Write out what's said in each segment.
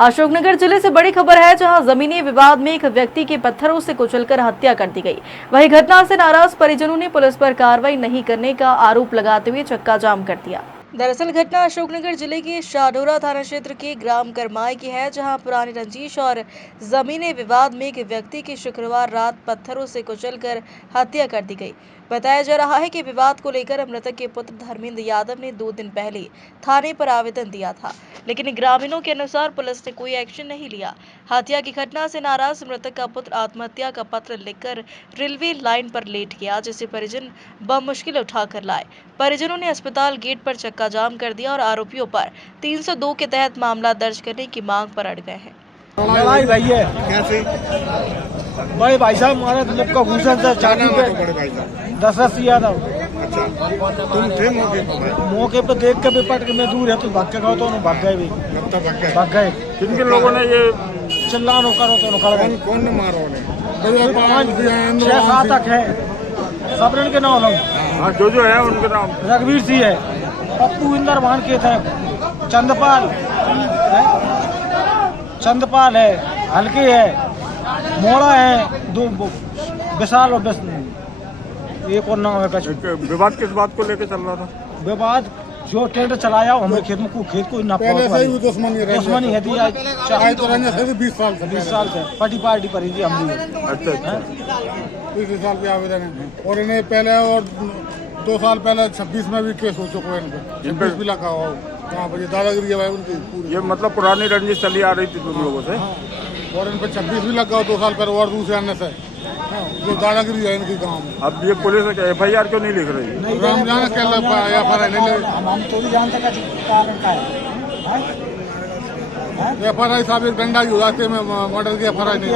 अशोकनगर जिले से बड़ी खबर है, जहां जमीनी विवाद में एक व्यक्ति की पत्थरों से कुचलकर हत्या कर दी गई। वहीं घटना से नाराज परिजनों ने पुलिस पर कार्रवाई नहीं करने का आरोप लगाते हुए चक्का जाम कर दिया। दरअसल घटना अशोकनगर जिले के शाहडोरा थाना क्षेत्र के ग्राम करमाई की है, जहां पुरानी रंजिश और जमीनी विवाद में एक व्यक्ति की शुक्रवार रात पत्थरों से कुचलकर हत्या कर दी गई। बताया जा रहा है कि विवाद को लेकर मृतक के पुत्र धर्मेंद्र यादव ने 2 दिन पहले थाने पर आवेदन दिया था, लेकिन ग्रामीणों के अनुसार पुलिस ने कोई एक्शन नहीं लिया। हत्या की घटना से नाराज मृतक का पुत्र आत्महत्या का पत्र लिखकर रेलवे लाइन पर लेट गया, जिसे परिजन बमुश्किल उठाकर लाए। परिजनों ने अस्पताल गेट पर चक्का जाम कर दिया और आरोपियों पर 302 के तहत मामला दर्ज करने की मांग पर अड़ गए हैं। लड़ाई भाई है कैसे? बड़े भाई साहब हमारे मुक्का भूषण से चाकू पे बड़े भाई साहब। दशरथ यादव। अच्छा, तुम थे मौके पर? मौके पे देख के विपट के मैं दूर है तो भाग के गए, तो भाग गए भी कब तक भाग गए? भाग गए। किन किन लोगों ने ये चिल्लानो करो तो निकल गए। कौन ने मारा उन्हें? 6-7 तक है, सबरन के नाम हाँ, जो है उनके नाम रघुवीर सिंह है, पप्पू इंदर वाहन के थे, चंदपाल है, हल्के है, मोड़ा है, 2 विशाल और एक और नाम है कछ। विवाद किस बात को लेकर चल रहा था? विवाद जो ट्रेक्टर चलाया हमें खेत को ना पहले से ही दुश्मनी है थी। 20 साल से 20 साल से पार्टी पर ही हम भी। अच्छा, 20 साल के आवेदन है और इन्हें पहले और 2 साल पहले 26 में भी केस हो चुका है इनपे। 26 भी लगा हुआ वहाँ पर दादागिरी है उनकी पूरी। ये मतलब पुरानी रंजिश चली आ रही थी तुम लोगों से? और इन पर 26 भी लगा 2 साल पहले और दूसरे आने से जो दादागिरी है इनकी गाँव में। अब ये पुलिस FIR क्यों नहीं लिख रही? रमजान के हम तो भी जानते FIR साहब एक डंडा ही हुआ में मर्डर की FIR नहीं।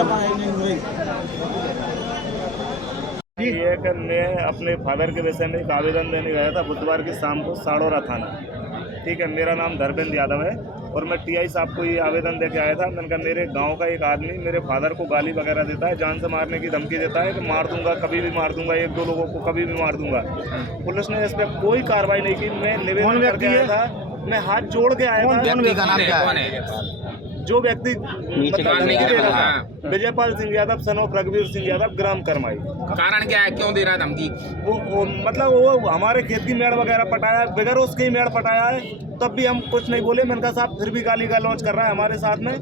ये कि मैं अपने फादर के विषय में एक आवेदन देने गया था बुधवार की शाम को शाहडोरा थाना। ठीक है, मेरा नाम धर्मेंद्र यादव है और मैं TI साहब को ये आवेदन देके आया था। मैंने कहा मेरे गांव का एक आदमी मेरे फादर को गाली वगैरह देता है, जान से मारने की धमकी देता है कि मार दूंगा, कभी भी मार दूंगा, 1-2 लोगों को कभी भी मार दूंगा। पुलिस ने इस पर कोई कार्रवाई नहीं की। मैं निवेदन करके आया था, मैं हाथ जोड़ के आया था। जो व्यक्ति विजयपाल सिंह यादव सन ऑफ रघुवीर सिंह यादव, ग्राम करमाई। कारण क्या है, क्यों दे रहा धमकी? वो मतलब वो हमारे खेत की मेड़ वगैरह पटाया, बगैर उसके ही मेड़ पटाया है, तब भी हम कुछ नहीं बोले। मैंने कहा साहब फिर भी गाली गलौज कर रहा है हमारे साथ में।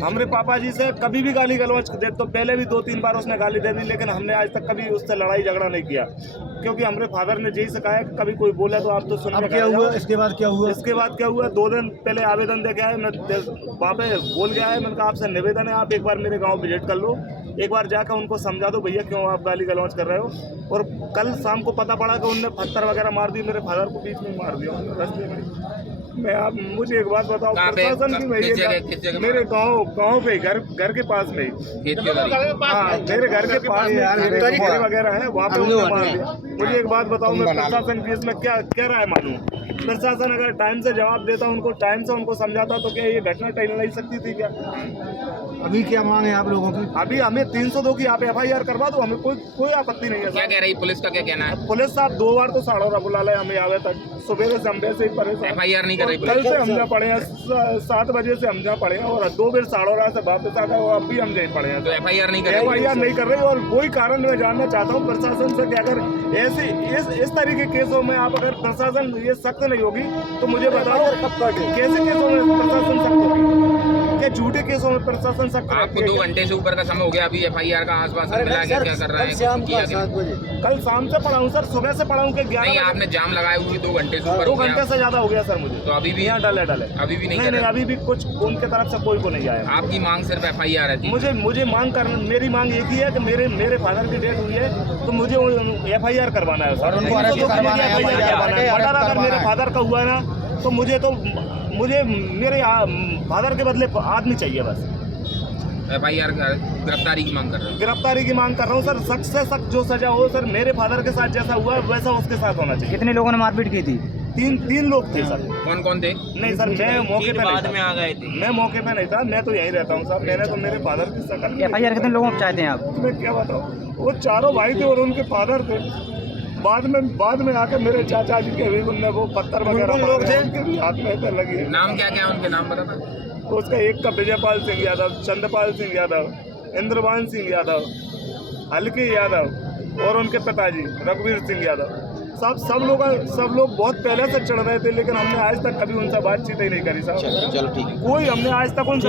हमारे पापा जी से कभी भी गाली गलौज दे, तो पहले भी 2-3 बार उसने गाली दे दी, लेकिन हमने आज तक कभी उससे लड़ाई झगड़ा नहीं किया, क्योंकि हमारे फादर ने यही सिखाया कि कभी कोई बोला तो आप तो सुन। क्या हुआ इसके बाद? क्या हुआ इसके बाद? क्या हुआ, 2 दिन पहले आवेदन दे के आए, मैं वहाँ पे बोल गया है। मैंने कहा आपसे निवेदन है, आप एक बार मेरे गाँव विजिट कर लो, एक बार जाकर उनको समझा दो भैया क्यों आप गाली गलौज कर रहे हो। और कल शाम को पता पड़ा कि उनने पत्थर वगैरह मार दिए, मेरे फादर को बीच में मार दिया रास्ते में। मैं आप मुझे एक बात बताओ, प्रशासन की मेरे गाँव पे घर के पास में, हाँ मेरे घर के पास में वगैरह है, वहाँ पे उन्होंने मार दिया। मुझे एक बात बताओ, मैं प्रशासन की इसमें क्या राय मानूं? प्रशासन अगर टाइम से जवाब देता, उनको टाइम से उनको समझाता, तो क्या ये घटना टल नहीं सकती थी क्या? अभी क्या मांग है आप लोगों की? अभी हमें 302 की आप FIR करवा दो, हमें कोई आपत्ति नहीं है। क्या कह रही पुलिस का, क्या कहना है? पुलिस साहब 2 बार तो शाहडोरा बुला ले हमें आवे तक, सुबह से हम वैसे ही परेशान। FIR नहीं कर रही कल से हम जा पड़े हैं, 7 बजे से हम जा पड़े हैं और 2 बार शाहडोरा से वापस आ गए, अब भी हम जा पड़े हैं। तो FIR नहीं कर रही? FIR नहीं कर रही, और वही कारण मैं जानना चाहता हूँ प्रशासन से कि अगर ऐसे इस तरीके के केसों में आप अगर प्रशासन ये सख्त नहीं होगी तो मुझे बताओ कैसे केसों में प्रशासन सख्त होगी? क्या झूठे केसों में प्रशासन सख्त? आपको 2 घंटे से ऊपर का समय हो गया, अभी FIR का आसपास मिला, क्या कर रहे हैं? कल शाम से पढ़ा हूँ सर, सुबह से पढ़ा हूँ कि 11। नहीं, आपने जाम लगाए हुए 2 घंटे से ऊपर। 2 घंटे से ज्यादा हो गया सर मुझे। तो अभी भी यहाँ डले अभी भी नहीं, अभी भी कुछ उनके तरफ से कोई को नहीं आया। आपकी मांग सिर्फ FIR है? मुझे मांग करना, मेरी मांग एक ही है कि मेरे फादर की डेथ हुई है तो मुझे FIR करवाना है सर। मर्डर अगर मेरे फादर का हुआ है ना, तो मुझे मेरे फादर के बदले आदमी चाहिए बस। FIR गिरफ्तारी की मांग कर रहे हैं? गिरफ्तारी की मांग कर रहा हूँ सर, सख्त से सख्त जो सजा हो सर, मेरे फादर के साथ जैसा हुआ वैसा उसके साथ होना चाहिए। कितने लोगों ने मारपीट की थी? 3 लोग थे सर। कौन कौन थे? नहीं सर, मैं मौके पे बाद में आ गए थे। मैं मौके पे नहीं था, मैं तो यहीं रहता हूँ सर। मैंने तो मेरे फादर की शकल। FIR कितने लोगों को चाहते हैं आप? मैं क्या बताऊँ, वो चारों भाई थे और उनके फादर थे। बाद में आकर मेरे चाचा जी के भी उनने वो पत्थर वगैरह लोग थे, हाथ में लगी। नाम क्या उनके नाम बता? उसका एक का विजयपाल सिंह यादव, चंद्रपाल सिंह यादव, इंद्रवान सिंह यादव, हल्की यादव और उनके पिताजी रघुवीर सिंह यादव। सब लोग बहुत पहले से चढ़ रहे थे, लेकिन हमने आज तक कभी उनसे बातचीत ही नहीं करी साहब। चलो ठीक है। कोई हमने आज तक उनसे